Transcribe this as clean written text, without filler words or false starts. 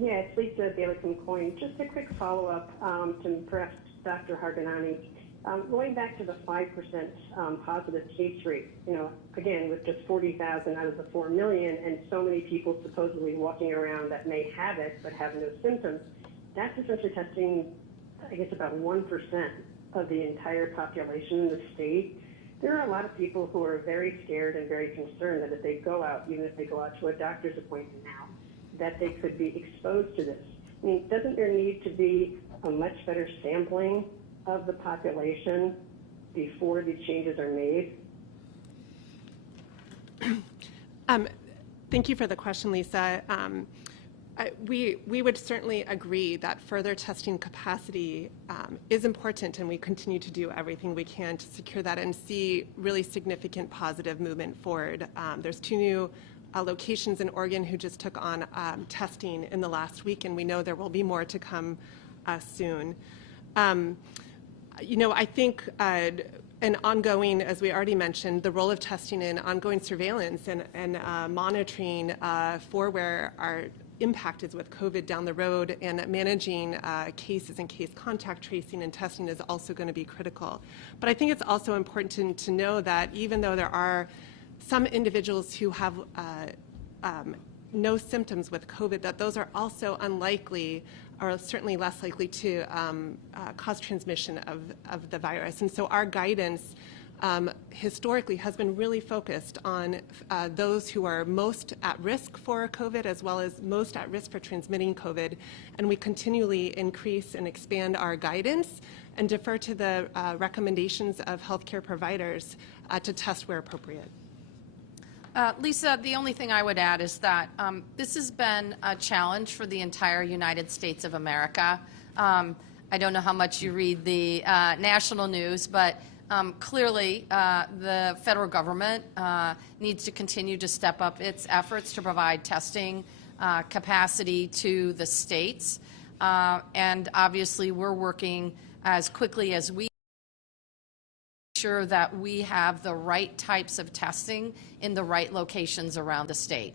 Yeah, it's Lisa Bailey from Coin. Just a quick follow-up to perhaps Dr. Harganani. Going back to the 5% positive case rate, again, with just 40,000 out of the 4 million and so many people supposedly walking around that may have it but have no symptoms, that's essentially testing, I guess, about 1% of the entire population in the state. There are a lot of people who are very scared and very concerned that if they go out, even if they go out to a doctor's appointment now, that they could be exposed to this. I mean, doesn't there need to be a much better sampling of the population before these changes are made? Thank you for the question, Lisa. We would certainly agree that further testing capacity is important, and we continue to do everything we can to secure that and see really significant positive movement forward. There's 2 new locations in Oregon who just took on testing in the last week, and we know there will be more to come soon. I think an ongoing, as we already mentioned, the role of testing in ongoing surveillance and monitoring for where our impact is with COVID down the road, and managing cases and case contact tracing and testing is also going to be critical. But I think it's also important to know that even though there are some individuals who have no symptoms with COVID, that those are also unlikely, or certainly less likely to cause transmission of the virus. And so our guidance historically has been really focused on those who are most at risk for COVID, as well as most at risk for transmitting COVID. And we continually increase and expand our guidance and defer to the recommendations of healthcare providers to test where appropriate. Lisa, the only thing I would add is that this has been a challenge for the entire United States of America. I don't know how much you read the national news, but clearly the federal government needs to continue to step up its efforts to provide testing capacity to the states. And obviously we're working as quickly as we sure that we have the right types of testing in the right locations around the state.